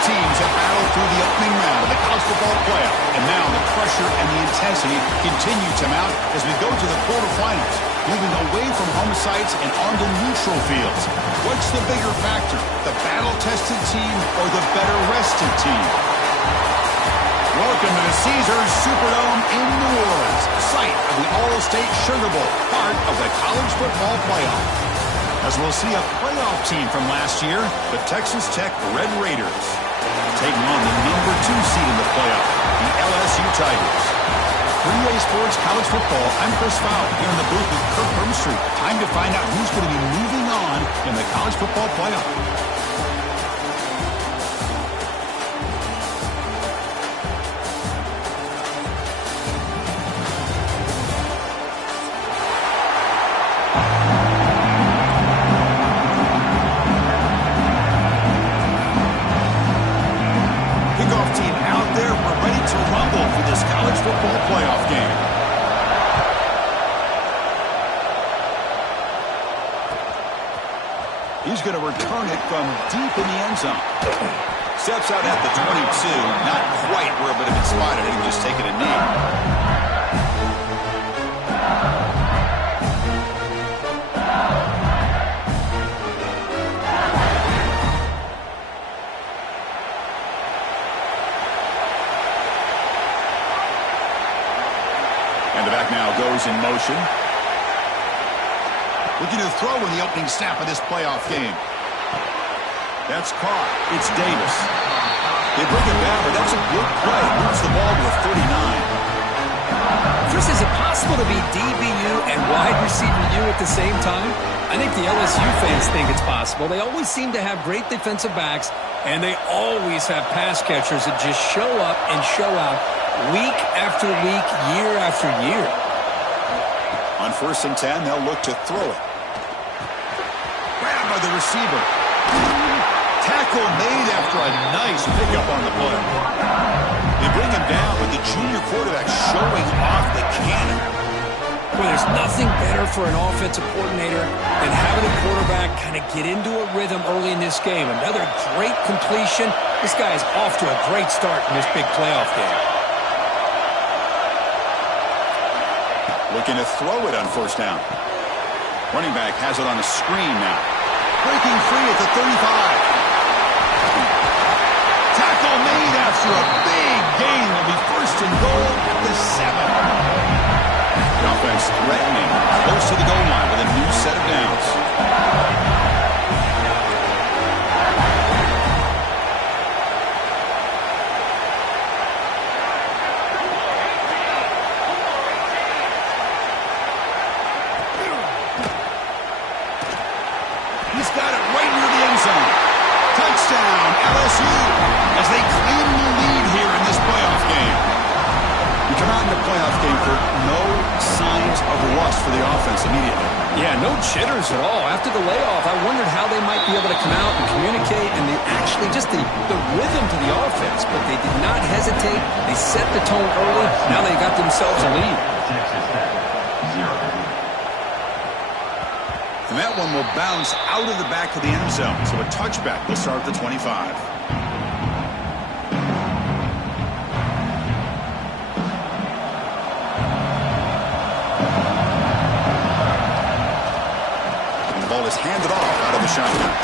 teams have battled through the opening round of the college football playoff, and now the pressure and the intensity continue to mount as we go to the quarterfinals, moving away from home sites and onto neutral fields. What's the bigger factor, the battle-tested team or the better-rested team? Welcome to the Caesars Superdome in New Orleans, site of the All-State Sugar Bowl, part of the college football playoff. As we'll see a playoff team from last year, the Texas Tech Red Raiders, taking on the number 2 seed in the playoff, the LSU Tigers. 3A Sports College Football, I'm Chris Fowler here in the booth with Kirk Herbstreit. Time to find out who's going to be moving on in the college football playoff. He's going to return it from deep in the end zone. Steps out at the 22. Not quite where it would have been spotted. He just taken a knee. And the back now goes in motion. Looking to throw in the opening snap of this playoff game. That's caught. It's Davis. They bring it down, but that's a good play. Moves the ball to a 39. Chris, is it possible to be DBU and wide receiver U at the same time? I think the LSU fans think it's possible. They always seem to have great defensive backs, and they always have pass catchers that just show up and show out week after week, year after year. On 1st and 10, they'll look to throw it. By the receiver. Tackle made after a nice pickup on the play. They bring him down with the junior quarterback showing off the cannon. Well, there's nothing better for an offensive coordinator than having a quarterback kind of get into a rhythm early in this game. Another great completion. This guy is off to a great start in this big playoff game. Looking to throw it on 1st down. Running back has it on a screen now. Breaking free at the 35. Tackle made after a big gain. Will be 1st and goal at the 7. The offense threatening, close to the goal line with a new set of downs. LSU as they claim the lead here in this playoff game. We come out in the playoff game for no signs of rust for the offense immediately. Yeah, no jitters at all. After the layoff, I wondered how they might be able to come out and communicate and actually just the rhythm to the offense, but they did not hesitate. They set the tone early. Now they got themselves a lead. And that one will bounce out of the back of the end zone. So a touchback will start at the 25. And the ball is handed off out of the shotgun.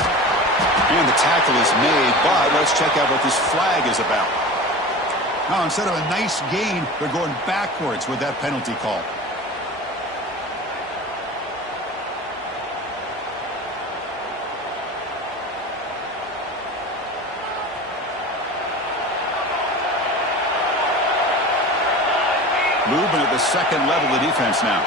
And the tackle is made, but let's check out what this flag is about. Now, instead of a nice gain, they're going backwards with that penalty call. Movement at the second level of defense now.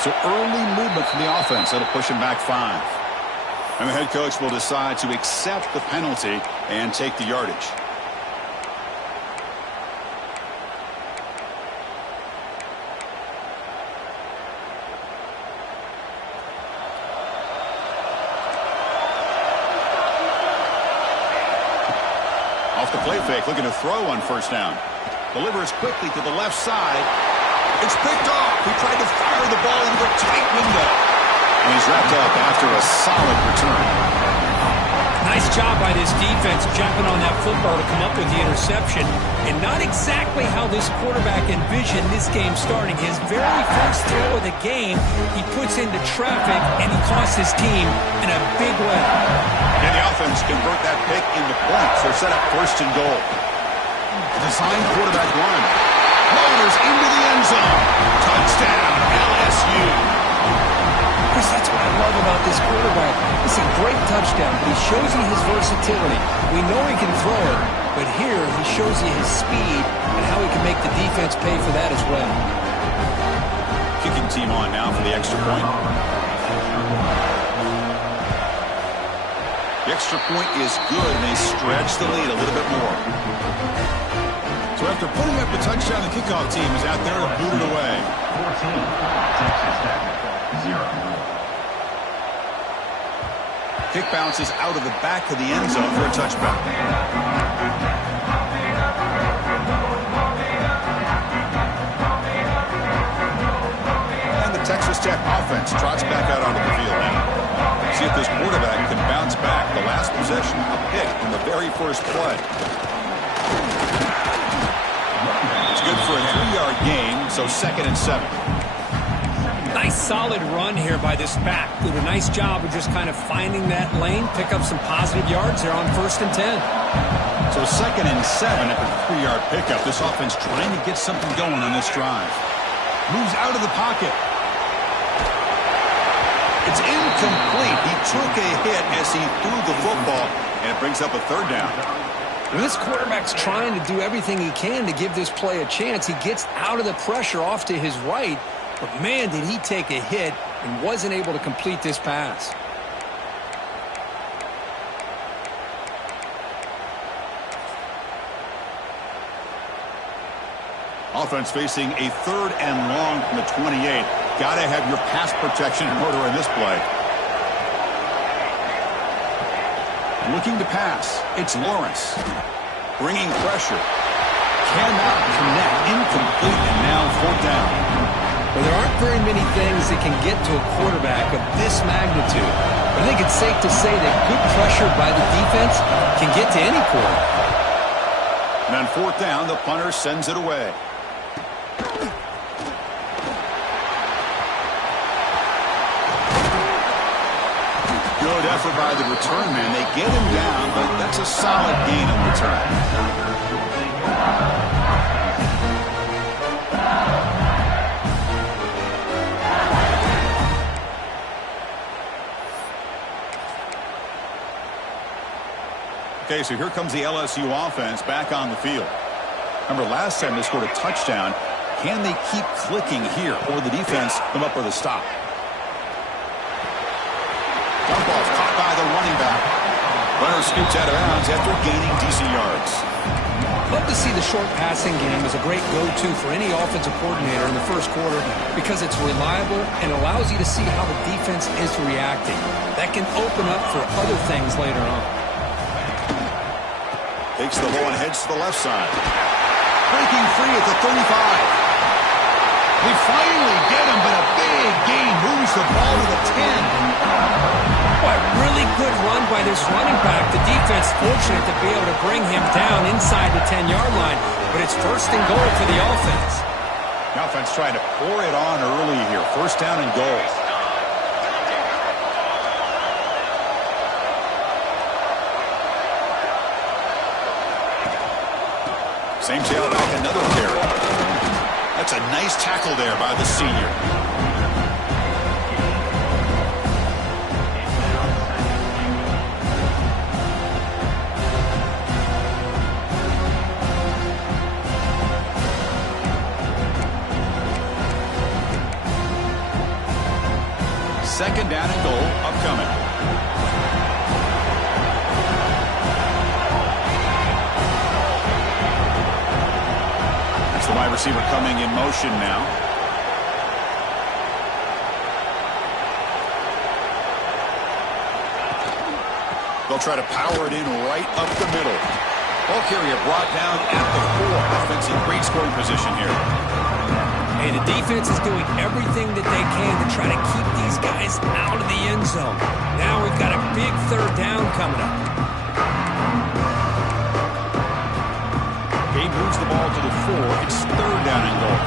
So early movement from the offense. That'll push him back 5. And the head coach will decide to accept the penalty and take the yardage. Off the play fake, looking to throw on 1st down. Delivers quickly to the left side. It's picked off. He tried to fire the ball into a tight window. And he's wrapped up after a solid return. Nice job by this defense jumping on that football to come up with the interception. And not exactly how this quarterback envisioned this game starting. His very first throw of the game, he puts into traffic, and he costs his team in a big way. And the offense convert that pick into points. They're set up first and goal. Design quarterback run. Motors into the end zone. Touchdown, LSU. Chris, that's what I love about this quarterback. It's a great touchdown, but he shows you his versatility. We know he can throw it, but here he shows you his speed and how he can make the defense pay for that as well. Kicking team on now for the extra point. The extra point is good, and they stretch the lead a little bit more. So after putting up the touchdown, the kickoff team is out there to boot it away. 14, Texas Tech, 0. Kick bounces out of the back of the end zone for a touchback. And the Texas Tech offense trots back out onto the field now. See if this quarterback can bounce back. The last possession, a pick in the very first play. It's good for a 3-yard gain, so 2nd and 7. Nice solid run here by this back. Did a nice job of just kind of finding that lane, pick up some positive yards there on 1st and 10. So 2nd and 7 after the 3-yard pickup. This offense trying to get something going on this drive. Moves out of the pocket. It's incomplete. He took a hit as he threw the football, and it brings up a 3rd down. When this quarterback's trying to do everything he can to give this play a chance, he gets out of the pressure off to his right. But, man, did he take a hit and wasn't able to complete this pass. Offense facing a 3rd and long from the 28. Got to have your pass protection in order in this play. Looking to pass. It's Lawrence. Bringing pressure. Cannot connect. Incomplete, and now 4th down. Well, there aren't very many things that can get to a quarterback of this magnitude. But I think it's safe to say that good pressure by the defense can get to any quarterback. And on 4th down, the punter sends it away. Good effort by the return man. They get him down, but that's a solid gain on return. Okay, so here comes the LSU offense back on the field. Remember, last time they scored a touchdown. Can they keep clicking here, or will the defense come up with a stop? Dump off caught by the running back. Runner scoots out of bounds after gaining decent yards. Love to see the short passing game as a great go-to for any offensive coordinator in the first quarter because it's reliable and allows you to see how the defense is reacting. That can open up for other things later on. Takes the ball and heads to the left side. Breaking free at the 35. They finally get him, but a big gain moves the ball to the 10. Boy, really good run by this running back. The defense fortunate to be able to bring him down inside the 10-yard line, but it's 1st and goal for the offense. The offense trying to pour it on early here. 1st down and goal. Same tailback, another carry. That's a nice tackle there by the senior. Second down and goal upcoming. That's the wide receiver coming in motion now. They'll try to power it in right up the middle. Ball carrier brought down at the 4. Offense in great scoring position here. Hey, the defense is doing everything that they can to try to keep these guys out of the end zone. Now we've got a big third down coming up. He moves the ball to the 4. It's third down and goal.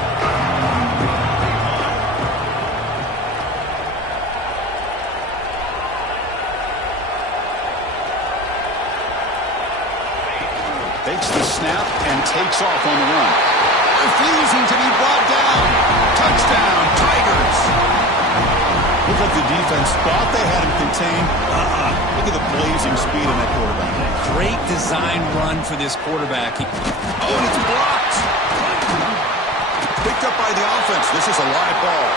Takes the snap and takes off on the run. Refusing to be brought down. Touchdown, Tigers. Looked like the defense thought they had him contained. Look at the blazing speed in that quarterback. Great design run for this quarterback. Oh, and it's blocked. Picked up by the offense. This is a live ball.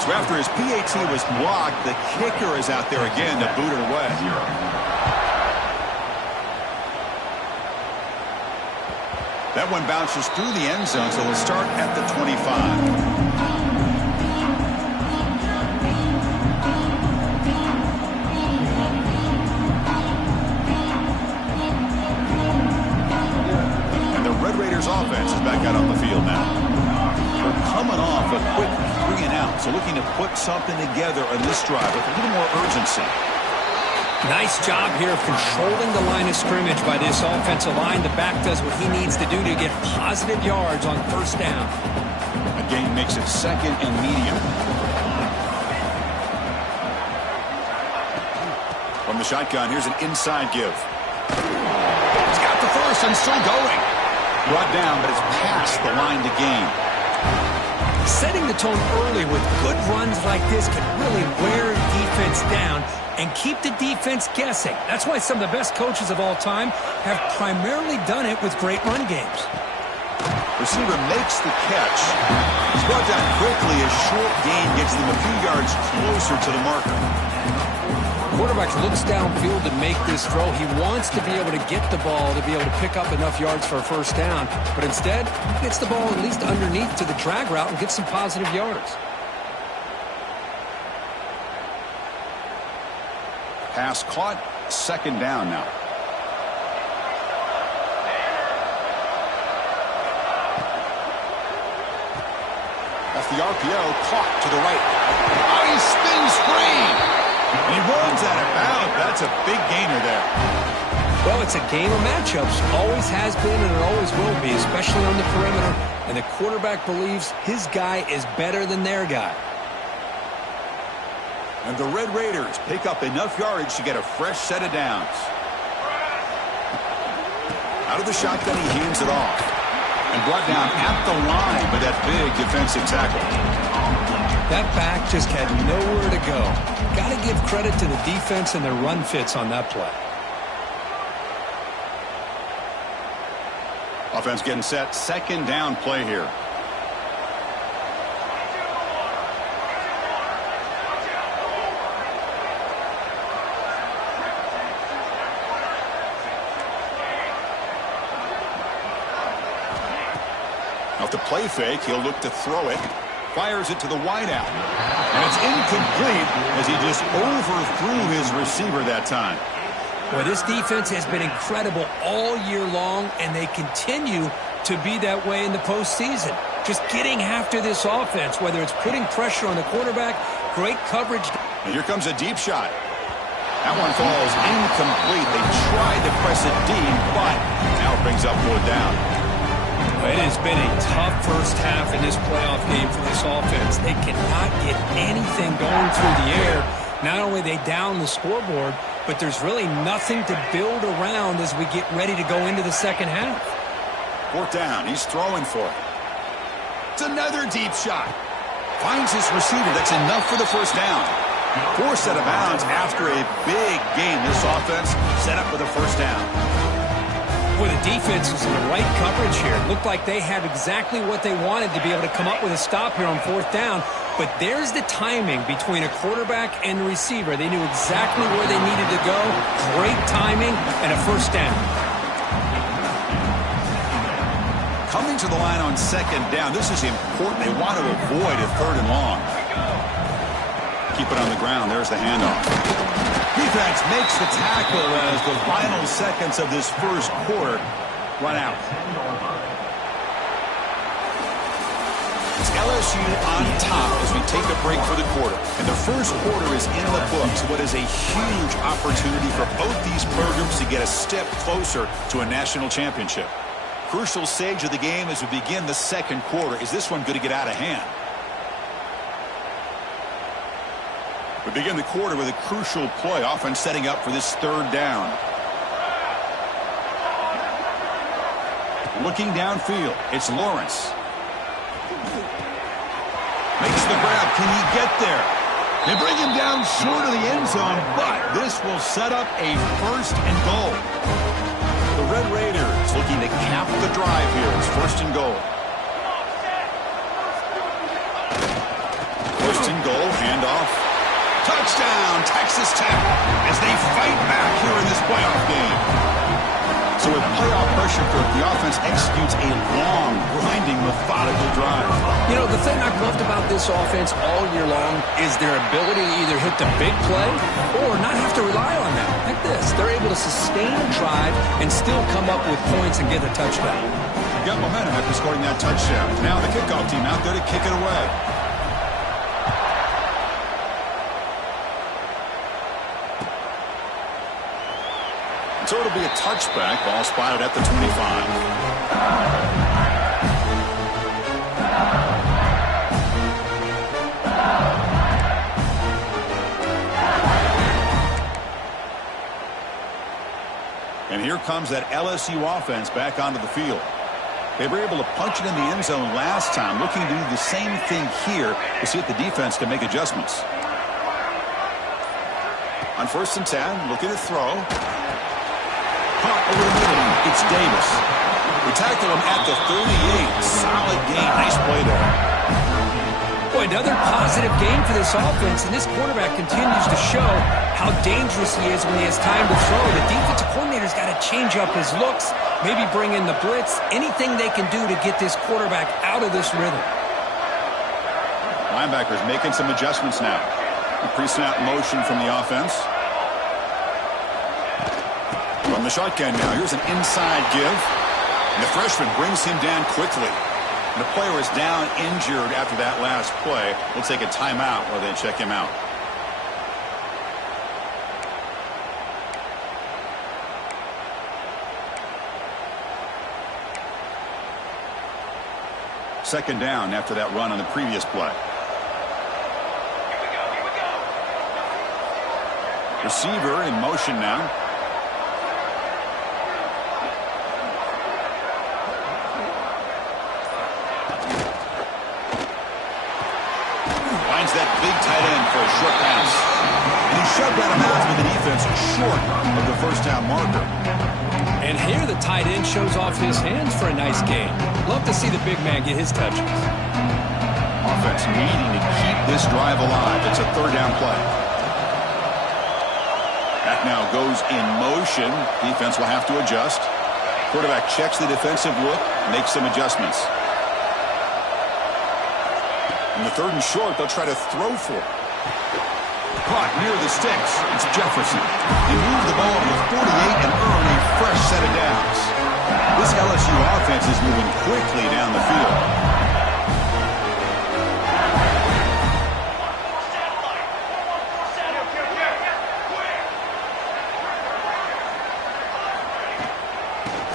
So after his PAT was blocked, the kicker is out there again to boot it away. That one bounces through the end zone, so they'll start at the 25. Offense is back out on the field now. We're coming off a quick 3-and-out, so looking to put something together on this drive with a little more urgency. Nice job here of controlling the line of scrimmage by this offensive line. The back does what he needs to do to get positive yards on first down. A gain makes it second and medium. From the shotgun, here's an inside give. He's got the first and still going. Brought down, but it's past the line to gain. Setting the tone early with good runs like this can really wear defense down and keep the defense guessing. That's why some of the best coaches of all time have primarily done it with great run games. Receiver makes the catch. He's brought down quickly. A short gain gets them a few yards closer to the marker. Quarterback looks downfield to make this throw. He wants to be able to get the ball to be able to pick up enough yards for a first down, but instead he gets the ball at least underneath to the drag route and gets some positive yards. Pass caught, second down now. Off the RPO, caught to the right. Oh, he spins free. He runs out of bounds. That's a big gainer there. Well, it's a game of matchups. Always has been and it always will be, especially on the perimeter. And the quarterback believes his guy is better than their guy. And the Red Raiders pick up enough yardage to get a fresh set of downs. Out of the shotgun, he hands it off. And brought down at the line by that big defensive tackle. That back just had nowhere to go. Got to give credit to the defense and their run fits on that play. Offense getting set. Second down play here. Off the play fake, he'll look to throw it. Fires it to the wideout. And it's incomplete as he just overthrew his receiver that time. Well, this defense has been incredible all year long, and they continue to be that way in the postseason. Just getting after this offense, whether it's putting pressure on the quarterback, great coverage. And here comes a deep shot. That one falls incomplete. They tried to press it deep, but now it brings up fourth down. It has been a tough first half in this playoff game for this offense. They cannot get anything going through the air. Not only they down the scoreboard, but there's really nothing to build around as we get ready to go into the second half. Fourth down. He's throwing for it. It's another deep shot. Finds his receiver. That's enough for the first down. Forced out of bounds after a big game. This offense set up with a first down. Boy, the defense was in the right coverage here. It looked like they had exactly what they wanted to be able to come up with a stop here on fourth down. But there's the timing between a quarterback and a receiver. They knew exactly where they needed to go. Great timing and a first down. Coming to the line on second down. This is important. They want to avoid a third and long. Keep it on the ground. There's the handoff. Defense makes the tackle as the final seconds of this first quarter run out. It's LSU on top as we take a break for the quarter. And the first quarter is in the books. What is a huge opportunity for both these programs to get a step closer to a national championship. Crucial stage of the game as we begin the second quarter. Is this one going to get out of hand? We begin the quarter with a crucial play, often setting up for this third down. Looking downfield, it's Lawrence. Makes the grab. Can he get there? They bring him down short of the end zone, but this will set up a first and goal. The Red Raiders looking to cap the drive here. It's first and goal. First and goal, handoff. Touchdown, Texas Tech, as they fight back here in this playoff game. So with playoff pressure, the offense executes a long, grinding, methodical drive. You know, the thing I've loved about this offense all year long is their ability to either hit the big play or not have to rely on that. Like this, they're able to sustain a drive and still come up with points and get a touchdown. Got momentum after scoring that touchdown. Now the kickoff team out there to kick it away. So it'll be a touchback. Ball spotted at the 25. And here comes that LSU offense back onto the field. They were able to punch it in the end zone last time. Looking to do the same thing here to see if the defense can make adjustments. On 1st and 10, looking to throw. Caught over the middle. It's Davis. We tackle him at the 38. Solid game. Nice play there. Boy, another positive game for this offense, and this quarterback continues to show how dangerous he is when he has time to throw. The defensive coordinator's got to change up his looks, maybe bring in the blitz, anything they can do to get this quarterback out of this rhythm. Linebackers making some adjustments now. A pre-snap motion from the offense. From the shotgun now, here's an inside give. And the freshman brings him down quickly. And the player is down injured after that last play. We'll take a timeout while they check him out. Second down after that run on the previous play. Receiver in motion now. That big tight end for a short pass. And he shoved out of bounds with the defense short of the first down marker. And here the tight end shows off his hands for a nice game. Love to see the big man get his touches. Offense needing to keep this drive alive. It's a third down play. That now goes in motion. Defense will have to adjust. Quarterback checks the defensive look, makes some adjustments. In the third and short, they'll try to throw for it. Caught near the sticks. It's Jefferson. They move the ball to the 48 and earn a fresh set of downs. This LSU offense is moving quickly down the field.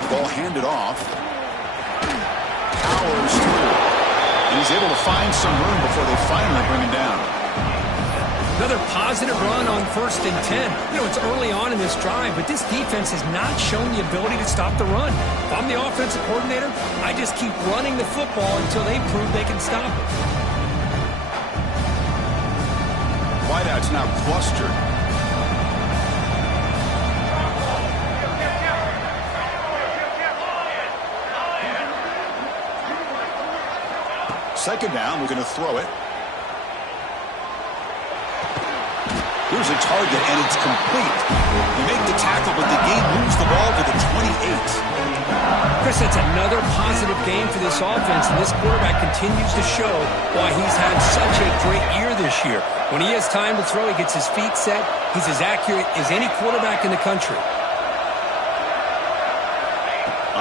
Ball handed off. Powers through. He's able to find some room before they finally bring him down. Another positive run on 1st and 10. You know, it's early on in this drive, but this defense has not shown the ability to stop the run. If I'm the offensive coordinator, I just keep running the football until they prove they can stop it. Wideouts now clustered. Second down, we're going to throw it. Here's a target, and it's complete. They make the tackle, but the game moves the ball to the 28. Chris, that's another positive game for this offense, and this quarterback continues to show why he's had such a great year this year. When he has time to throw, he gets his feet set. He's as accurate as any quarterback in the country.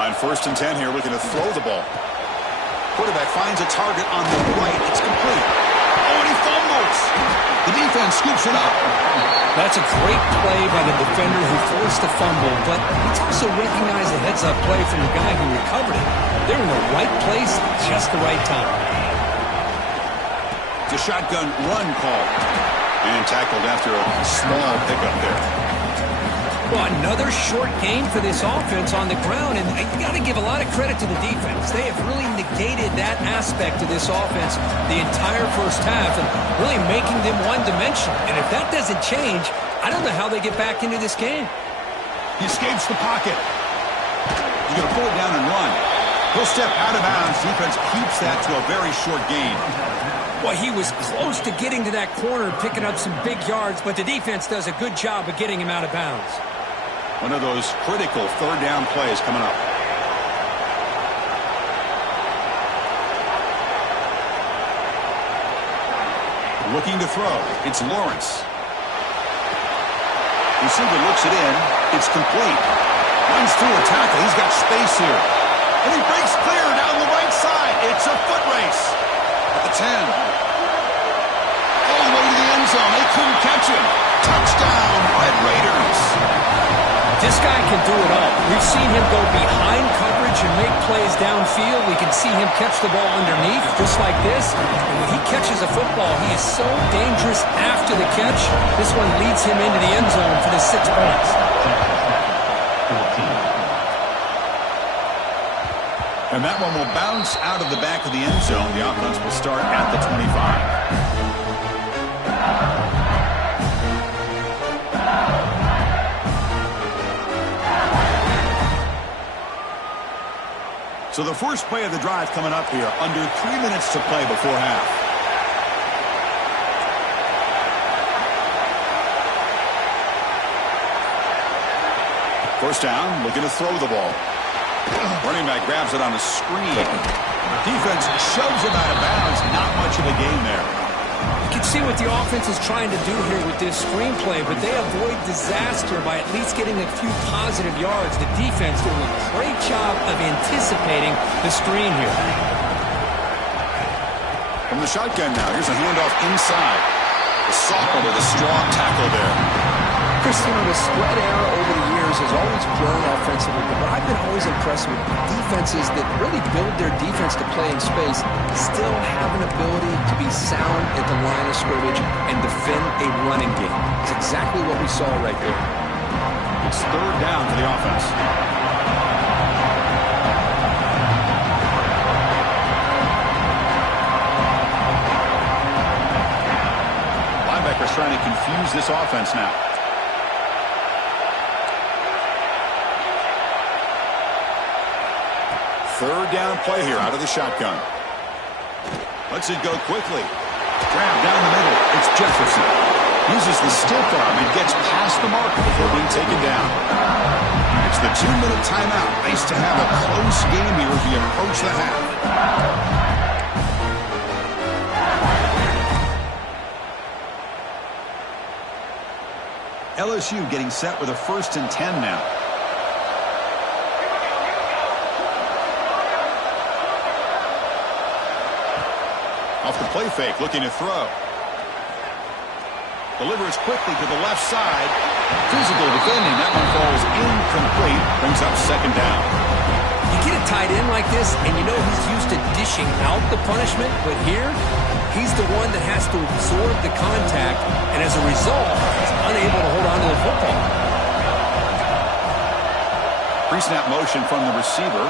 On 1st and 10 here, looking to throw the ball. Quarterback finds a target on the right. It's complete. Oh, and he fumbles. The defense scoops it up. That's a great play by the defender who forced the fumble, but it's also recognized a heads-up play from the guy who recovered it. They're in the right place at just the right time. It's a shotgun run call. And tackled after a small pickup there. Well, another short gain for this offense on the ground, and you got to give a lot of credit to the defense. They have really negated that aspect of this offense the entire first half and really making them one-dimensional. And if that doesn't change, I don't know how they get back into this game. He escapes the pocket. He's going to pull it down and run. He'll step out of bounds. Defense keeps that to a very short gain. Well, he was close to getting to that corner, picking up some big yards, but the defense does a good job of getting him out of bounds. One of those critical third down plays coming up. Looking to throw. It's Lawrence. Receiver looks it in. It's complete. Runs through a tackle. He's got space here. And he breaks clear down the right side. It's a foot race. At the 10. All the way to the end zone. They couldn't catch him. Touchdown, Red Raiders. This guy can do it all. We've seen him go behind coverage and make plays downfield. We can see him catch the ball underneath, just like this. And when he catches a football, he is so dangerous after the catch. This one leads him into the end zone for the 6 points. And that one will bounce out of the back of the end zone. The offense will start at the 25. So the first play of the drive coming up here. Under 3 minutes to play before half. First down, looking to throw the ball. Running back grabs it on a screen. Defense shoves him out of bounds. Not much of a gain there. You can see what the offense is trying to do here with this screenplay, but they avoid disaster by at least getting a few positive yards. The defense doing a great job of anticipating the screen here. From the shotgun now, here's a handoff inside. The sophomore with a strong tackle there. Chris, the spread error over the years has always grown offensively, but I've been always impressed with defenses that really build their defense to play in space, still have an ability to be sound at the line of scrimmage and defend a running game. It's exactly what we saw right there. It's third down for the offense. Linebackers trying to confuse this offense now. Third down play here out of the shotgun. Lets it go quickly. Grab down the middle. It's Jefferson. Uses the stiff arm and gets past the marker before being taken down. It's the 2-minute timeout. Nice to have a close game here as we approach the half. LSU getting set with a 1st and 10 now. Off the play fake, looking to throw. Delivers quickly to the left side. Physical defending. That one falls incomplete. Brings up 2nd down. You get a tight end like this, and you know he's used to dishing out the punishment, but here, he's the one that has to absorb the contact, and as a result, he's unable to hold on to the football. Pre-snap motion from the receiver.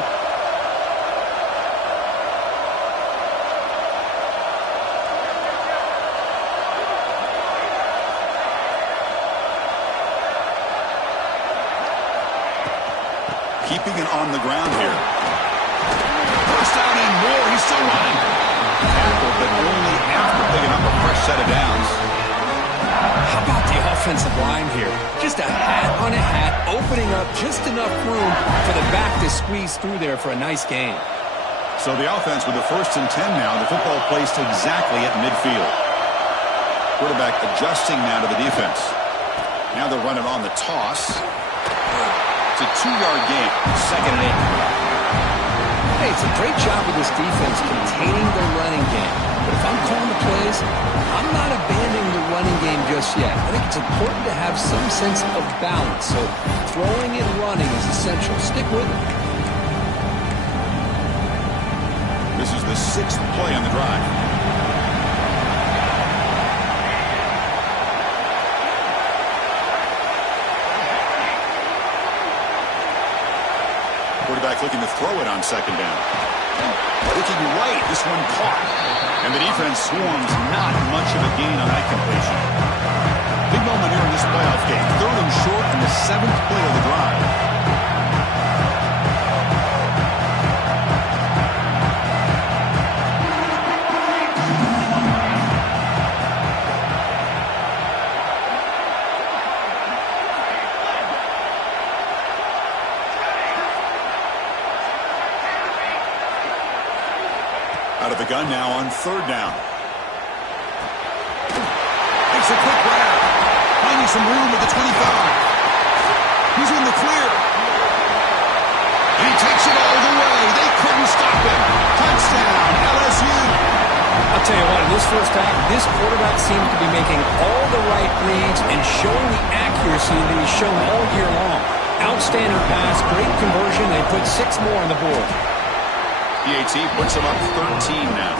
Keeping it on the ground here. First down and more. He's still running. Tackle, but only after picking up a fresh set of downs. How about the offensive line here? Just a hat on a hat, opening up just enough room for the back to squeeze through there for a nice gain. So the offense with the 1st and 10 now. The football placed exactly at midfield. Quarterback adjusting now to the defense. Now they're running on the toss. It's a 2-yard gain. 2nd and 8. Hey, it's a great job of this defense containing the running game. But if I'm calling the plays, I'm not abandoning the running game just yet. I think it's important to have some sense of balance. So throwing and running is essential. Stick with it. This is the 6th play on the drive. Quarterback looking to throw it on 2nd down. Looking right, this one caught. And the defense swarms, not much of a gain on that completion. Big moment here in this playoff game. 3rd and short in the 7th play of the drive. Out of the gun now on 3rd down. Makes a quick grab. Finding some room at the 25. He's in the clear. And he takes it all the way. They couldn't stop him. Touchdown, LSU. I'll tell you what, in this first half, this quarterback seemed to be making all the right reads and showing the accuracy that he's shown all year long. Outstanding pass, great conversion. They put 6 more on the board. PAT puts him up 13 now.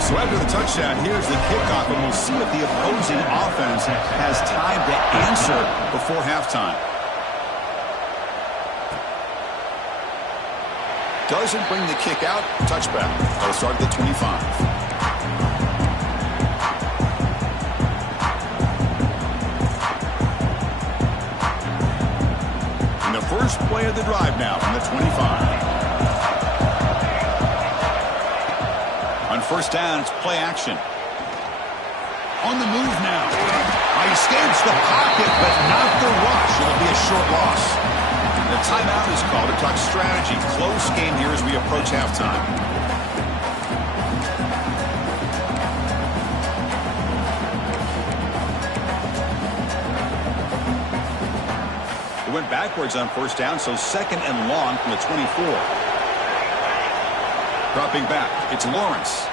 So after the touchdown, here's the kickoff, and we'll see if the opposing offense has time to answer before halftime. Doesn't bring the kick out. Touchback. That'll start at the 25. First play of the drive now from the 25. On 1st down, it's play action. On the move now. He escapes the pocket, but not the rush. It'll be a short loss. The timeout is called to talk strategy. Close game here as we approach halftime. Went backwards on 1st down, so 2nd and long from the 24. Dropping back, it's Lawrence.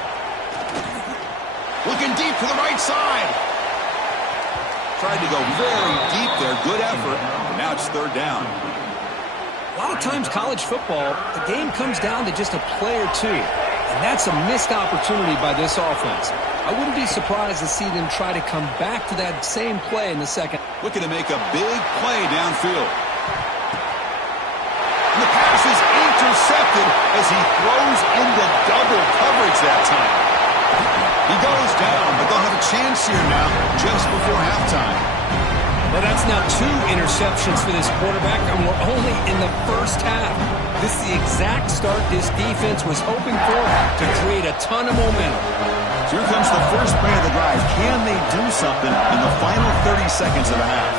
Looking deep to the right side. Tried to go very deep there, good effort. Now it's 3rd down. A lot of times college football, the game comes down to just a play or two. And that's a missed opportunity by this offense. I wouldn't be surprised to see them try to come back to that same play in the 2nd. Looking to make a big play downfield. And the pass is intercepted as he throws into double coverage that time. He goes down, but they'll have a chance here now just before halftime. Well, that's now 2 interceptions for this quarterback, and we're only in the first half. This is the exact start this defense was hoping for to create a ton of momentum. So here comes the first play of the drive. Can they do something in the final 30 seconds of the half?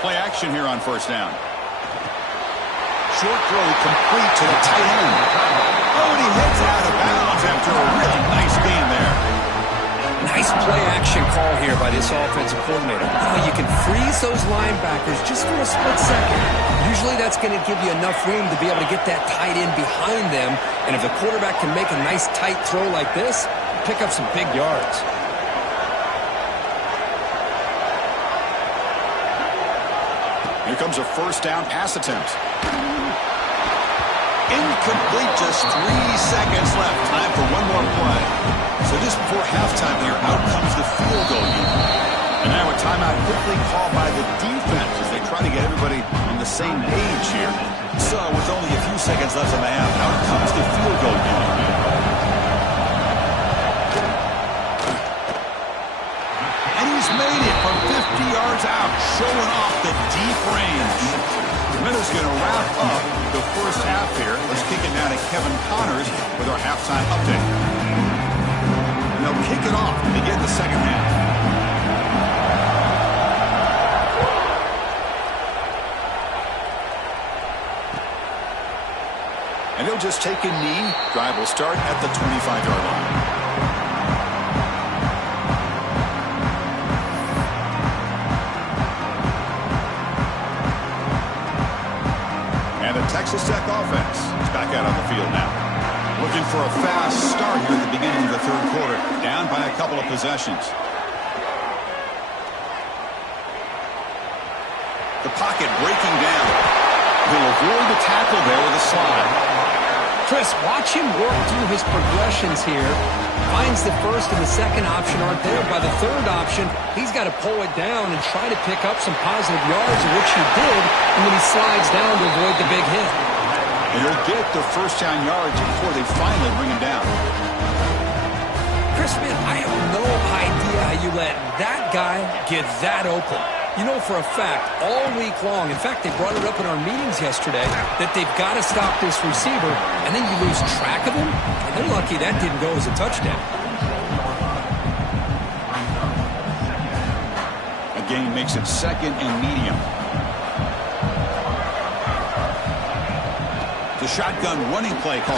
Play action here on 1st down. Short throw complete to the tight end. Oh, and he heads out of bounds after a really nice gain there. Nice play-action call here by this offensive coordinator. You can freeze those linebackers just for a split second. Usually that's going to give you enough room to be able to get that tight end behind them. And if the quarterback can make a nice tight throw like this, pick up some big yards. Here comes a 1st down pass attempt. Incomplete, just 3 seconds left. Time for one more play. So just before halftime here, out comes the field goal unit. And now a timeout quickly called by the defense as they try to get everybody on the same page here. So with only a few seconds left in the half, out comes the field goal unit. And he's made it from 50 yards out, showing off the deep range. Minutes going to wrap up the first half here. Let's kick it now to Kevin Connors with our halftime update. And they'll kick it off to begin the second half. And he'll just take a knee. Drive will start at the 25-yard line. Texas Tech offense is back out on the field now. Looking for a fast start here at the beginning of the third quarter. Down by a couple of possessions. The pocket breaking down. He'll avoid the tackle there with a slide. Chris, watch him work through his progressions here. Finds the first and the second option aren't there. By the third option, he's got to pull it down and try to pick up some positive yards, which he did, and then he slides down to avoid the big hit. And he'll get the first down yards before they finally bring him down. Chris, man, I have no idea how you let that guy get that open. You know for a fact, all week long, in fact, they brought it up in our meetings yesterday, that they've got to stop this receiver, and then you lose track of him. And they're lucky that didn't go as a touchdown. A gain makes it second and medium. The shotgun running play call.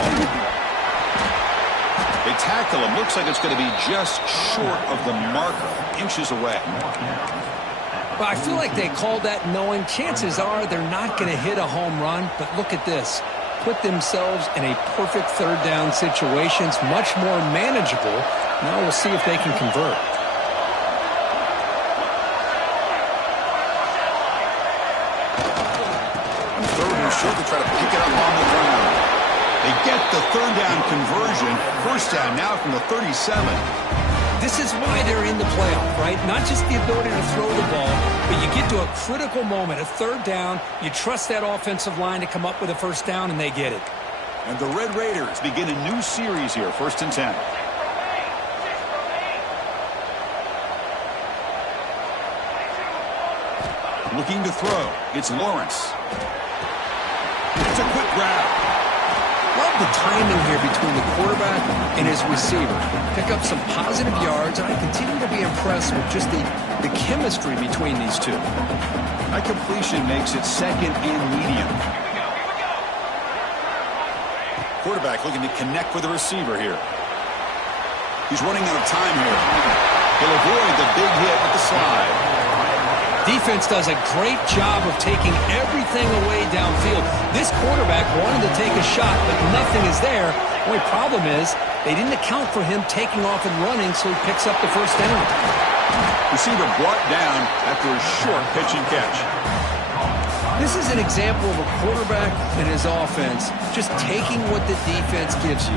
They tackle him. Looks like it's going to be just short of the marker, inches away. But I feel like they called that knowing chances are they're not going to hit a home run. But look at this. Put themselves in a perfect third down situation. It's much more manageable. Now we'll see if they can convert. On third and short, they try to pick it up on the ground. They get the third down conversion. First down now from the 37. This is why they're in the playoff, right? Not just the ability to throw the ball, but you get to a critical moment, a third down, you trust that offensive line to come up with a first down, and they get it. And the Red Raiders begin a new series here, 1st and 10. Looking to throw. It's Lawrence. It's a quick grab. Love the timing here between the quarterback and his receiver. Pick up some positive yards, and I continue to be impressed with just the chemistry between these two. That completion makes it second and medium. Quarterback looking to connect with the receiver here. He's running out of time here. He'll avoid the big hit with the slide. Defense does a great job of taking everything away downfield. This quarterback wanted to take a shot, but nothing is there. The only problem is they didn't account for him taking off and running, so he picks up the first down. Receiver brought down after a short pitch and catch. This is an example of a quarterback and his offense just taking what the defense gives you.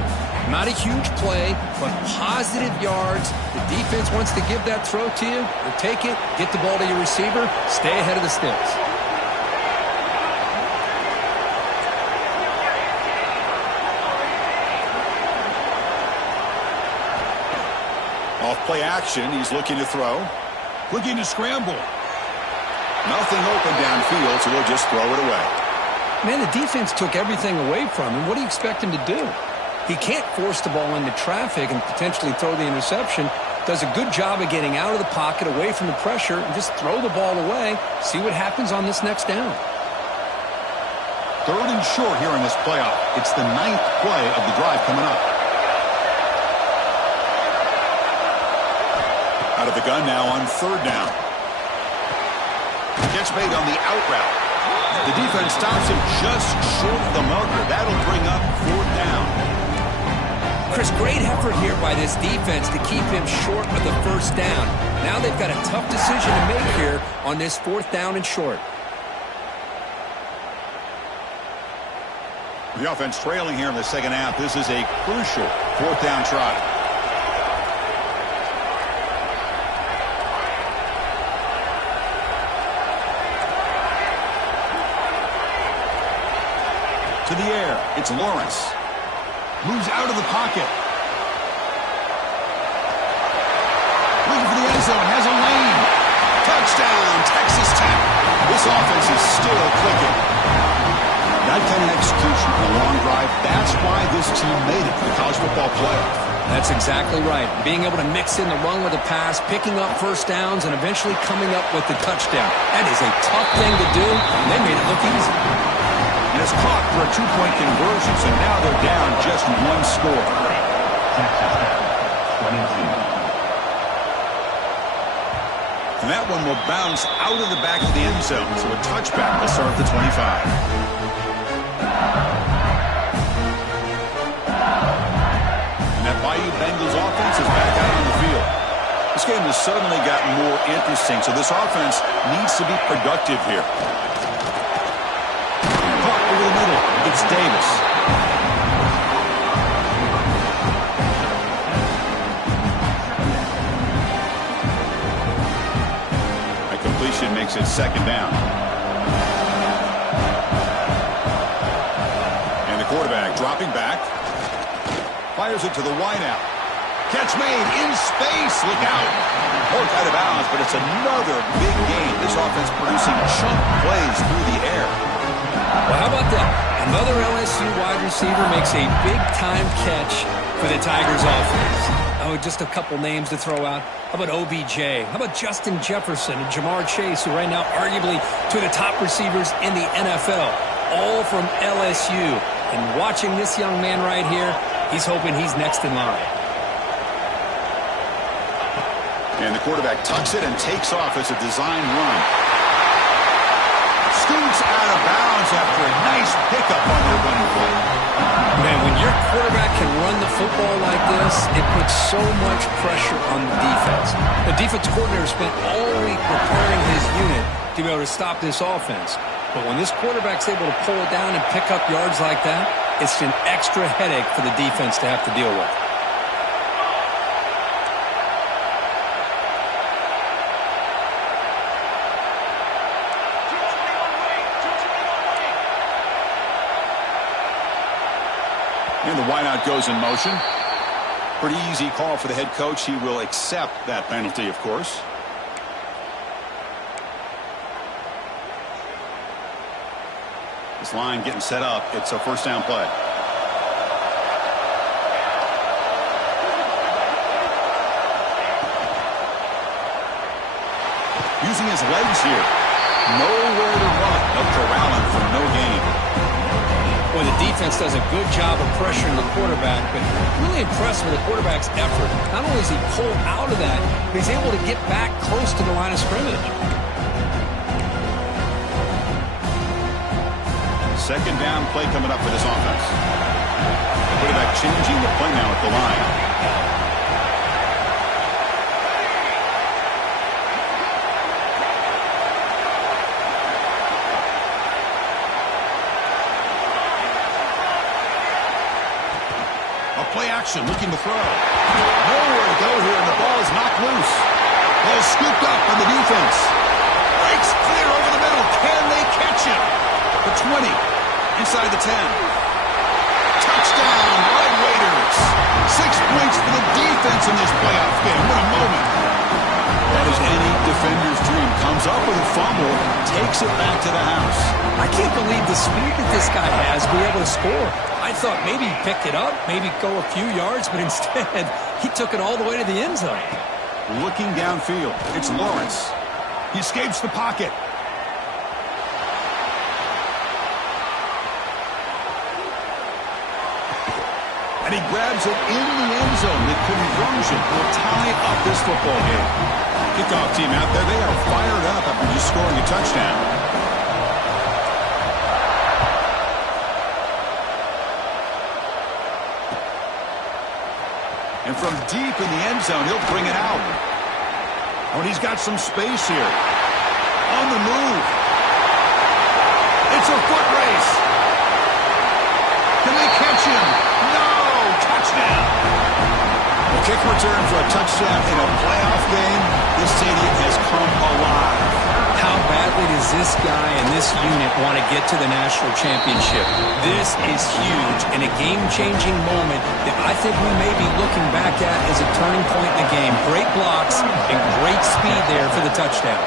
Not a huge play, but positive yards. The defense wants to give that throw to you. You take it, get the ball to your receiver, stay ahead of the sticks. Off play action, he's looking to throw. Looking to scramble. Nothing open downfield, so he'll just throw it away. Man, the defense took everything away from him. What do you expect him to do? He can't force the ball into traffic and potentially throw the interception. Does a good job of getting out of the pocket, away from the pressure, and just throw the ball away. See what happens on this next down. Third and short here in this playoff. It's the 9th play of the drive coming up. Out of the gun now on third down. Gets made on the out route. The defense stops him just short of the marker. That'll bring up fourth down. Chris, great effort here by this defense to keep him short of the first down. Now they've got a tough decision to make here on this fourth down and short. The offense trailing here in the second half. This is a crucial fourth down try. To the air, it's Lawrence. Moves out of the pocket. Looking for the end zone, has a lane. Touchdown, Texas Tech. This offense is still clicking. That kind of execution on a long drive, that's why this team made it to the college football playoff. That's exactly right. Being able to mix in the run with the pass, picking up first downs, and eventually coming up with the touchdown. That is a tough thing to do, and they made it look easy. And it's caught for a two-point conversion, so now they're down just one score. Texas Tech, 22. And that one will bounce out of the back of the end zone, so a touchback will start at the 25. Bayou Bengals offense is back out on the field. This game has suddenly gotten more interesting, so this offense needs to be productive here. Caught over the middle. It's Davis. A completion makes it second down. And the quarterback dropping back. Fires it to the wideout. Catch made in space. Look out. Poked out of bounds, but it's another big game. This offense producing chunk plays through the air. Well, how about that? Another LSU wide receiver makes a big-time catch for the Tigers offense. Oh, just a couple names to throw out. How about OBJ? How about Justin Jefferson and Jamar Chase, who right now arguably two of the top receivers in the NFL, all from LSU. And watching this young man right here, he's hoping he's next in line. And the quarterback tucks it and takes off as a design run. Scoots out of bounds after a nice pickup on their running play. Man, when your quarterback can run the football like this, it puts so much pressure on the defense. The defense coordinator spent all week preparing his unit to be able to stop this offense. But when this quarterback's able to pull it down and pick up yards like that, it's an extra headache for the defense to have to deal with. And the wideout goes in motion. Pretty easy call for the head coach. He will accept that penalty, of course. This line getting set up. It's a first down play. Using his legs here. Nowhere to run. No corralling for no gain. Well, the defense does a good job of pressuring the quarterback, but really impressed with the quarterback's effort. Not only is he pulled out of that, but he's able to get back close to the line of scrimmage. Second down play coming up for this offense. Quarterback changing the play now at the line. Play action, looking to throw. Nowhere to go here, and the ball is knocked loose. Ball scooped up on the defense. Breaks clear over the middle. Can they catch him? The 20, inside the 10. Touchdown, Red Raiders. 6 points for the defense in this playoff game. What a moment. That is any defender's dream. Comes up with a fumble, takes it back to the house. I can't believe the speed that this guy has to be able to score. I thought maybe he'd pick it up, maybe go a few yards, but instead he took it all the way to the end zone. Looking downfield, it's Lawrence. He escapes the pocket. And he grabs it in the end zone. The conversion will tie up this football game. Kickoff team out there, they are fired up after just scoring a touchdown. And from deep in the end zone, he'll bring it out. Oh, and he's got some space here. On the move. It's a foot race. Can they catch him? No! Touchdown. A kick return for a touchdown in a playoff game. This stadium has come alive. How badly does this guy and this unit want to get to the national championship? This is huge and a game-changing moment that I think we may be looking back at as a turning point in the game. Great blocks and great speed there for the touchdown.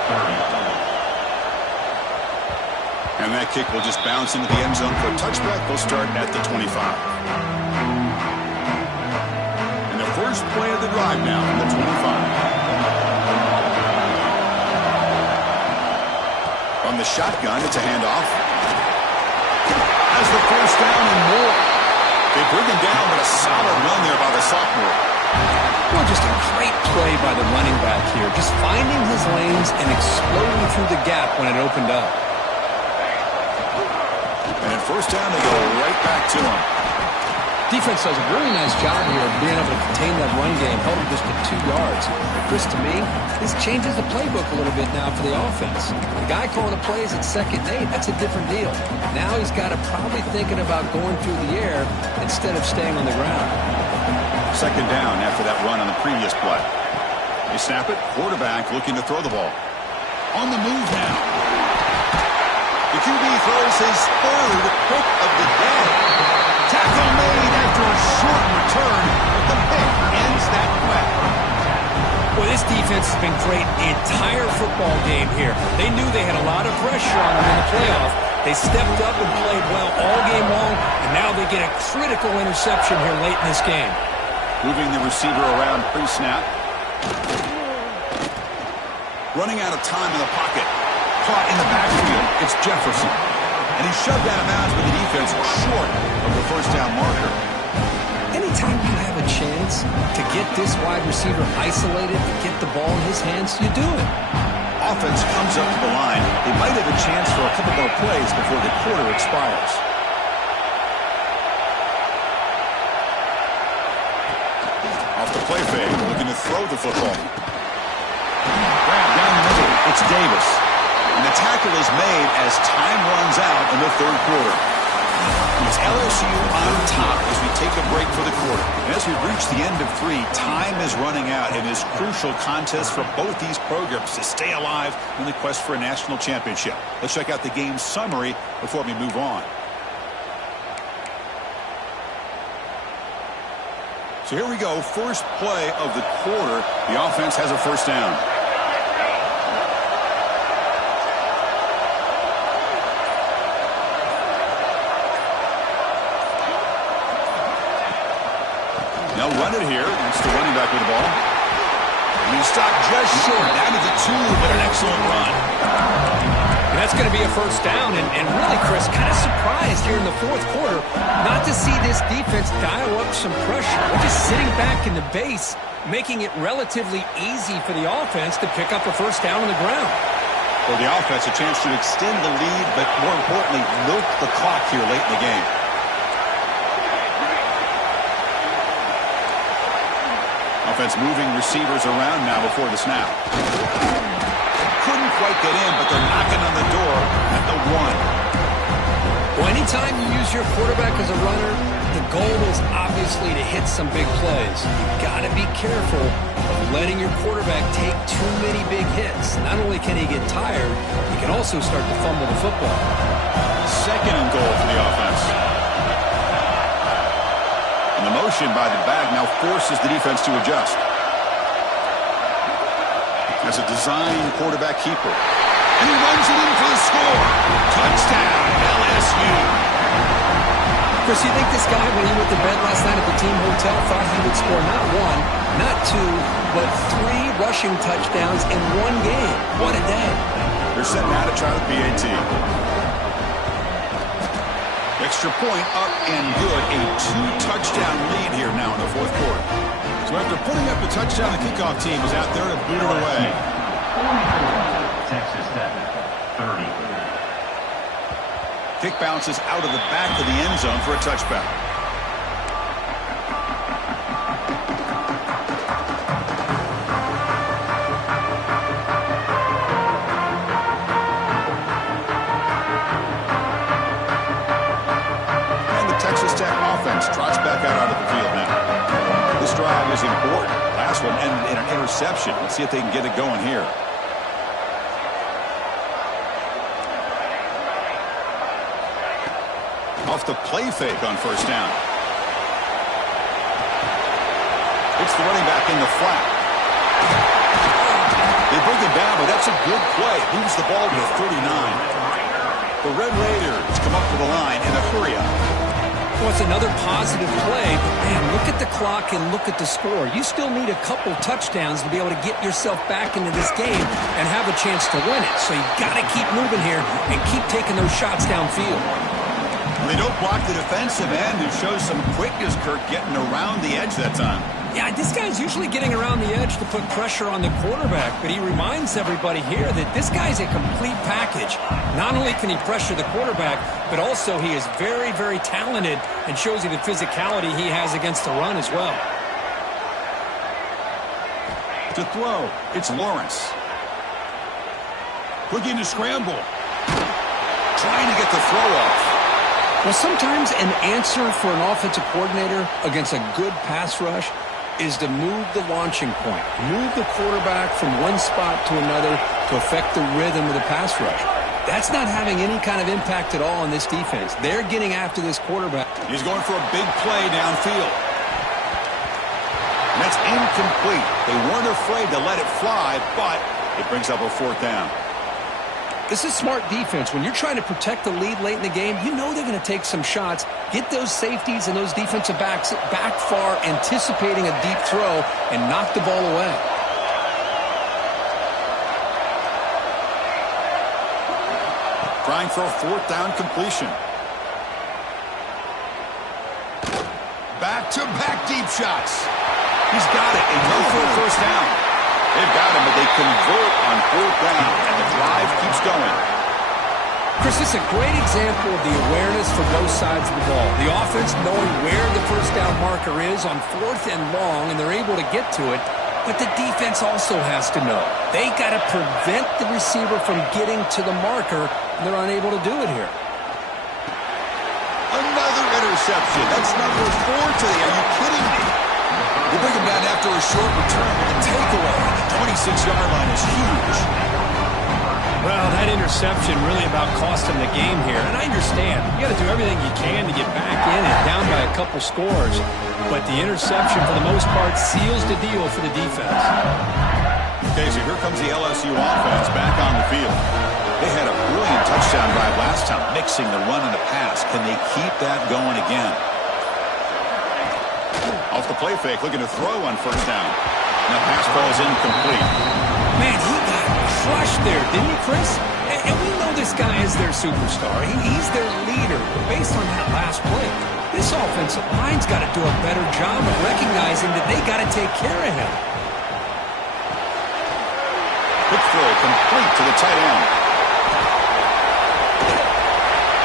And that kick will just bounce into the end zone for a touchback. They'll start at the 25. And the first play of the drive now from the 25. From the shotgun, it's a handoff. Has the first down and more. They bring him down, but a solid run there by the sophomore. Well, just a great play by the running back here. Just finding his lanes and exploding through the gap when it opened up. And at first down, they go right back to him. Defense does a really nice job here of being able to contain that run game, held him just to 2 yards. Chris, to me, this changes the playbook a little bit now for the offense. The guy calling the plays at 2nd and 8, that's a different deal. Now he's got to probably thinking about going through the air instead of staying on the ground. 2nd down after that run on the previous play. They snap it, quarterback looking to throw the ball. On the move now. The QB throws his 3rd pick of the day. Tackle made after a short return, but the pick ends that play. Well, this defense has been great the entire football game here. They knew they had a lot of pressure on them in the playoff. They stepped up and played well all game long, and now they get a critical interception here late in this game. Moving the receiver around pre-snap. Running out of time in the pocket. Caught in the backfield. It's Jefferson. And he's shoved out of bounds with the defense short of the 1st down marker. Anytime you have a chance to get this wide receiver isolated and get the ball in his hands, you do it. Offense comes up to the line. They might have a chance for a couple more plays before the quarter expires. Off the play fake, looking to throw the football. Grab down the middle. It's Davis. And the tackle is made as time runs out in the 3rd quarter. It's LSU on top as we take a break for the quarter. And as we reach the end of 3, time is running out in this crucial contest for both these programs to stay alive in the quest for a national championship. Let's check out the game summary before we move on. So here we go, first play of the quarter. The offense has a 1st down. Now run it here. It's the running back with the ball. And he's stopped just short. Down to the 2, but an excellent run. And that's going to be a 1st down. And really, Chris, kind of surprised here in the 4th quarter not to see this defense dial up some pressure. They're just sitting back in the base, making it relatively easy for the offense to pick up a 1st down on the ground. For the offense, a chance to extend the lead, but more importantly, milk the clock here late in the game. Offense moving receivers around now before the snap. Couldn't quite get in, but they're knocking on the door at the 1. Well, anytime you use your quarterback as a runner, the goal is obviously to hit some big plays. You've got to be careful of letting your quarterback take too many big hits. Not only can he get tired, he can also start to fumble the football. 2nd and goal for the offense. And the motion by the back now forces the defense to adjust. As a design quarterback keeper. And he runs it in for the score. Touchdown, LSU. Chris, you think this guy, when he went to bed last night at the team hotel, thought he would score not 1, not 2, but 3 rushing touchdowns in 1 game? What a day. They're setting out to try the PAT. Extra point up and good. A 2-touchdown lead here now in the 4th quarter. So after putting up the touchdown, the kickoff team is out there to boot it away. Texas Tech, 30. Kick bounces out of the back of the end zone for a touchback. Trots back out onto the field now. This drive is important. Last one ended in an interception. Let's see if they can get it going here. Off the play fake on 1st down. It's the running back in the flat. They bring it down, but that's a good play. Moves the ball to the 39. The Red Raiders come up to the line in a hurry-up. Well, it's another positive play, but man, look at the clock and look at the score. You still need a couple touchdowns to be able to get yourself back into this game and have a chance to win it. So you got to keep moving here and keep taking those shots downfield. They don't block the defensive end, who shows some quickness, Kirk, getting around the edge that time. Yeah, this guy's usually getting around the edge to put pressure on the quarterback, but he reminds everybody here that this guy's a complete package. Not only can he pressure the quarterback, but also he is very, very talented and shows you the physicality he has against the run as well. To throw, it's Lawrence. Looking to scramble. Trying to get the throw off. Well, sometimes an answer for an offensive coordinator against a good pass rush is to move the launching point, move the quarterback from one spot to another to affect the rhythm of the pass rush. That's not having any kind of impact at all on this defense. They're getting after this quarterback. He's going for a big play downfield. And that's incomplete. They weren't afraid to let it fly, but it brings up a fourth down. This is smart defense. When you're trying to protect the lead late in the game, you know they're going to take some shots, get those safeties and those defensive backs back far, anticipating a deep throw, and knock the ball away. Trying for a fourth down completion. Back-to-back deep shots. He's got it. They go for a first down. They've got him, but they convert on fourth down, and the drive keeps going. Chris, this is a great example of the awareness for both sides of the ball. The offense knowing where the first down marker is on fourth and long, and they're able to get to it. But the defense also has to know. They got to prevent the receiver from getting to the marker, and they're unable to do it here. Another interception. That's number 4 today. Are you kidding me? They bring him down after a short return with a takeaway. The 26-yard line is huge. Well, that interception really about cost him the game here. And I understand. You got to do everything you can to get back in and down by a couple scores. But the interception, for the most part, seals the deal for the defense. Okay, so here comes the LSU offense back on the field. They had a brilliant touchdown drive last time, mixing the run and the pass. Can they keep that going again? Off the play fake, looking to throw on first down. And the pass ball is incomplete. Man, he got crushed there, didn't he, Chris? And we know this guy is their superstar. He's their leader. But based on that last play, this offensive line's got to do a better job of recognizing that they got to take care of him. Quick throw, complete to the tight end.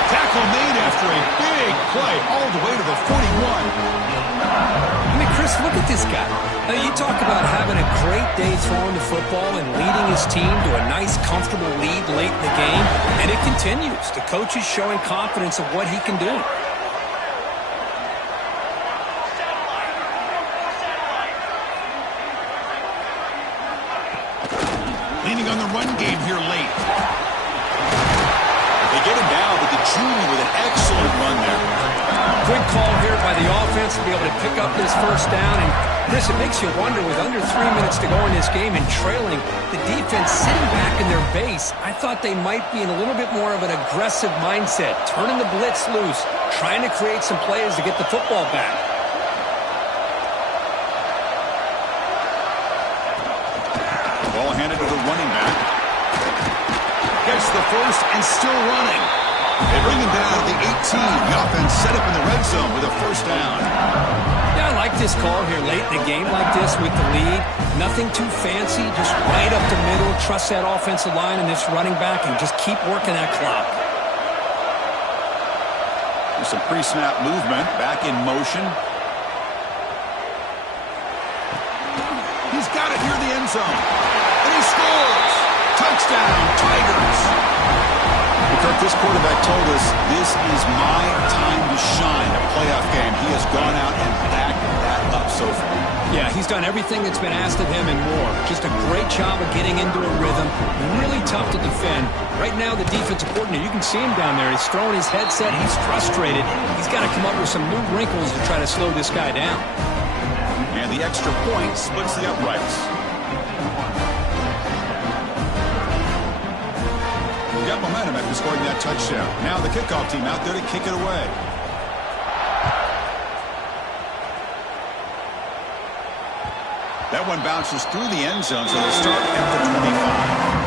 Tackle made after a big play all the way to the 41. I mean, Chris, look at this guy. Now, you talk about having a great day throwing the football and leading his team to a nice, comfortable lead late in the game, and it continues. The coach is showing confidence of what he can do. Leaning on the run game here late. They get him down with the junior with an excellent run there. Good call here by the offense to be able to pick up this first down. And, Chris, it makes you wonder, with under 3 minutes to go in this game and trailing, the defense sitting back in their base, I thought they might be in a little bit more of an aggressive mindset, turning the blitz loose, trying to create some plays to get the football back. Ball handed to the running back. Gets the first and still running. They bring him down at the 18. The offense set up in the red zone with a first down. Yeah, I like this call here late in a game like this with the lead. Nothing too fancy, just right up the middle. Trust that offensive line and this running back and just keep working that clock. There's some pre-snap movement, back in motion. He's got it near the end zone. And he scores! Touchdown, Tigers! Kirk, this quarterback told us this is my time to shine, a playoff game. He has gone out and backed that up so far. Yeah, he's done everything that's been asked of him and more. Just a great job of getting into a rhythm. Really tough to defend. Right now, the defensive coordinator, you can see him down there. He's throwing his headset. He's frustrated. He's got to come up with some new wrinkles to try to slow this guy down. And the extra point splits the uprights. Got momentum after scoring that touchdown. Now the kickoff team out there to kick it away. That one bounces through the end zone, so they start at the 25.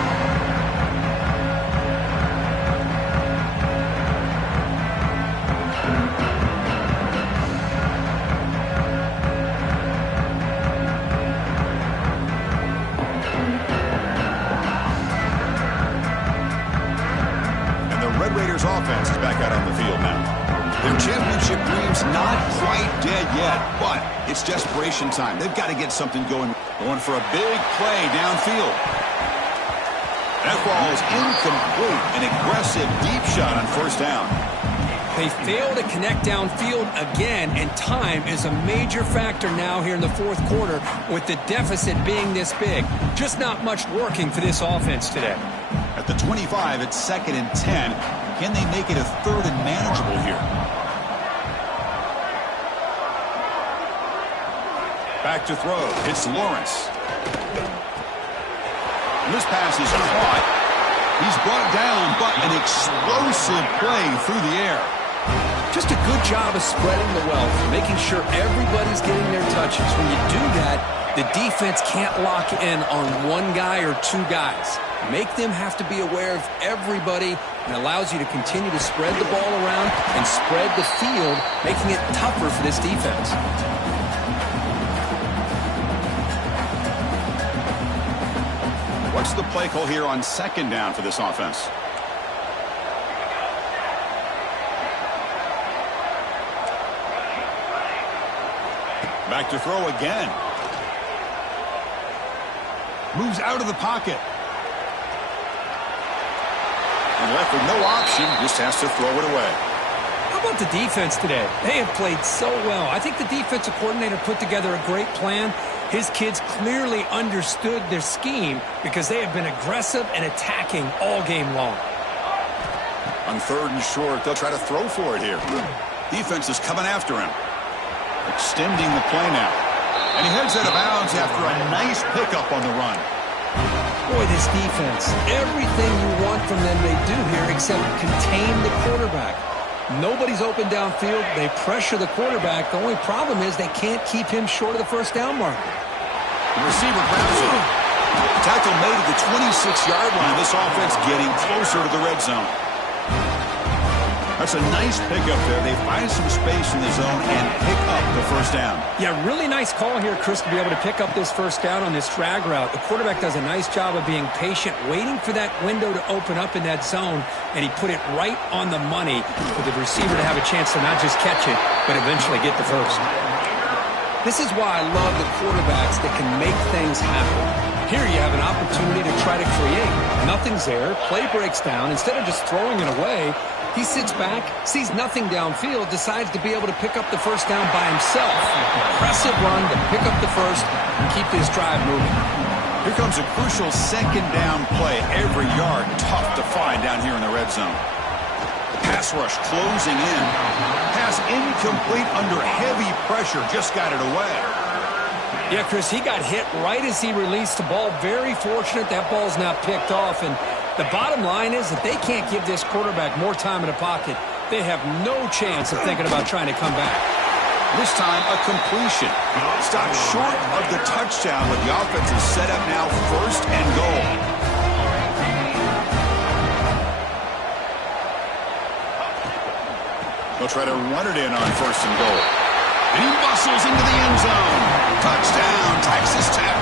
Red Raiders offense is back out on the field now. Their championship dream's not quite dead yet, but it's desperation time. They've got to get something going for a big play downfield. That ball is incomplete. An aggressive deep shot on first down. They fail to connect downfield again, and time is a major factor now here in the fourth quarter with the deficit being this big. Just not much working for this offense today. At the 25, it's 2nd and 10. Can they make it a 3rd and manageable here? Back to throw. It's Lawrence. And this pass is caught. He's brought down, but an explosive play through the air. Just a good job of spreading the wealth, making sure everybody's getting their touches. When you do that, the defense can't lock in on one guy or two guys. Make them have to be aware of everybody, and allows you to continue to spread the ball around and spread the field, making it tougher for this defense. What's the play call here on 2nd down for this offense? Back to throw again. Moves out of the pocket. And left with no option, just has to throw it away. How about the defense today? They have played so well. I think the defensive coordinator put together a great plan. His kids clearly understood their scheme because they have been aggressive and attacking all game long. On 3rd and short, they'll try to throw for it here. Defense is coming after him. Extending the play now. And he heads out of bounds after a nice pickup on the run. Boy, this defense, everything you want from them they do here except contain the quarterback. Nobody's open downfield. They pressure the quarterback. The only problem is they can't keep him short of the first down marker. The receiver grabs it. Tackle made at the 26-yard line. This offense getting closer to the red zone. That's a nice pickup there. They find some space in the zone and pick up the first down. Yeah, really nice call here, Chris, to be able to pick up this first down on this drag route. The quarterback does a nice job of being patient, waiting for that window to open up in that zone, and he put it right on the money for the receiver to have a chance to not just catch it, but eventually get the first. This is why I love the quarterbacks that can make things happen. Here you have an opportunity to try to create. Nothing's there. Play breaks down. Instead of just throwing it away, he sits back, sees nothing downfield, decides to be able to pick up the first down by himself. Impressive run to pick up the first and keep this drive moving. Here comes a crucial 2nd down play. Every yard tough to find down here in the red zone. Pass rush closing in. Pass incomplete under heavy pressure. Just got it away. Yeah, Chris, he got hit right as he released the ball. Very fortunate that ball's not picked off. And the bottom line is that they can't give this quarterback more time in the pocket. They have no chance of thinking about trying to come back. This time, a completion. Stopped short of the touchdown, but the offense is set up now 1st and goal. They'll try to run it in on 1st and goal. And he muscles into the end zone. Touchdown, Texas Tech.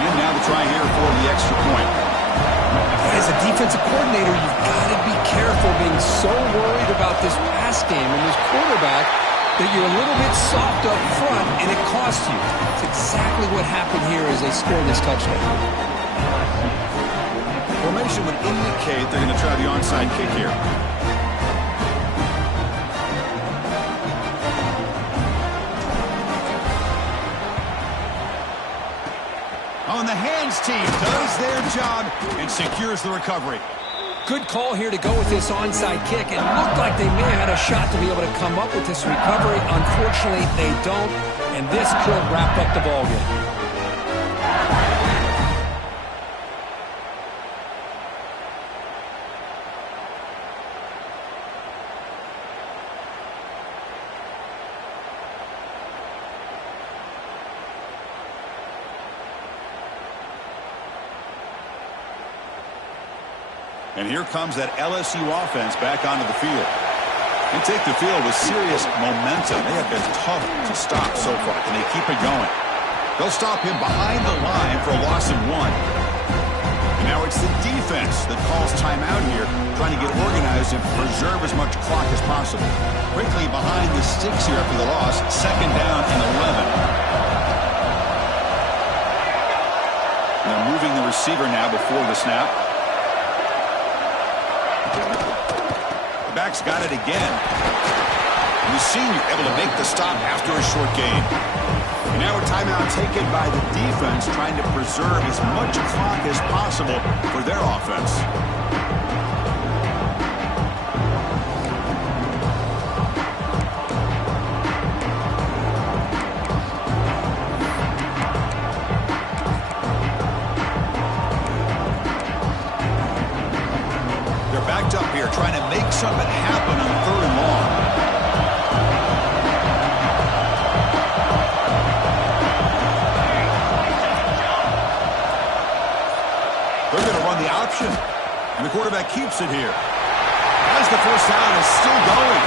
And now the try here for the extra point. As a defensive coordinator, you've got to be careful being so worried about this pass game and this quarterback that you're a little bit soft up front and it costs you. It's exactly what happened here as they scored this touchdown. Formation would indicate they're going to try the onside kick here. On the hands team does their job and secures the recovery. Good call here to go with this onside kick. It looked like they may have had a shot to be able to come up with this recovery. Unfortunately, they don't, and this could wrap up the ballgame. And here comes that LSU offense back onto the field. They take the field with serious momentum. They have been tough to stop so far. Can they keep it going? They'll stop him behind the line for a loss of 1. Now it's the defense that calls timeout here, trying to get organized and preserve as much clock as possible. Quickly behind the sticks here after the loss, 2nd down and 11. They're moving the receiver now before the snap. The back's got it again. And the senior able to make the stop after a short gain. And now a timeout taken by the defense, trying to preserve as much clock as possible for their offense. They're backed up here, trying to make something happen on 3rd and long. They're going to run the option, and the quarterback keeps it here. As the first down is still going.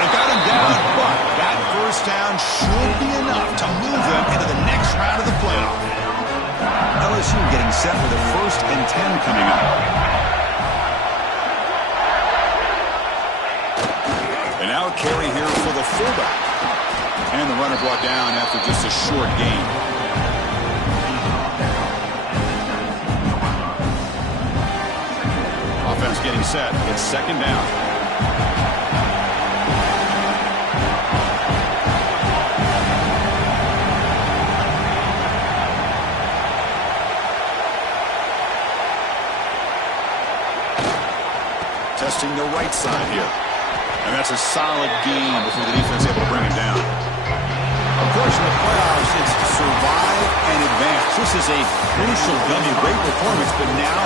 They got him down, but that first down should be enough to move them into the next round of the playoff. LSU getting set for the 1st and 10 coming up. And now a carry here for the fullback. And the runner brought down after just a short gain. Offense getting set. It's 2nd down. Testing the right side here. And that's a solid gain before the defense able to bring it down. Of course, in the playoffs, it's survive and advance. This is a crucial W. Great performance, but now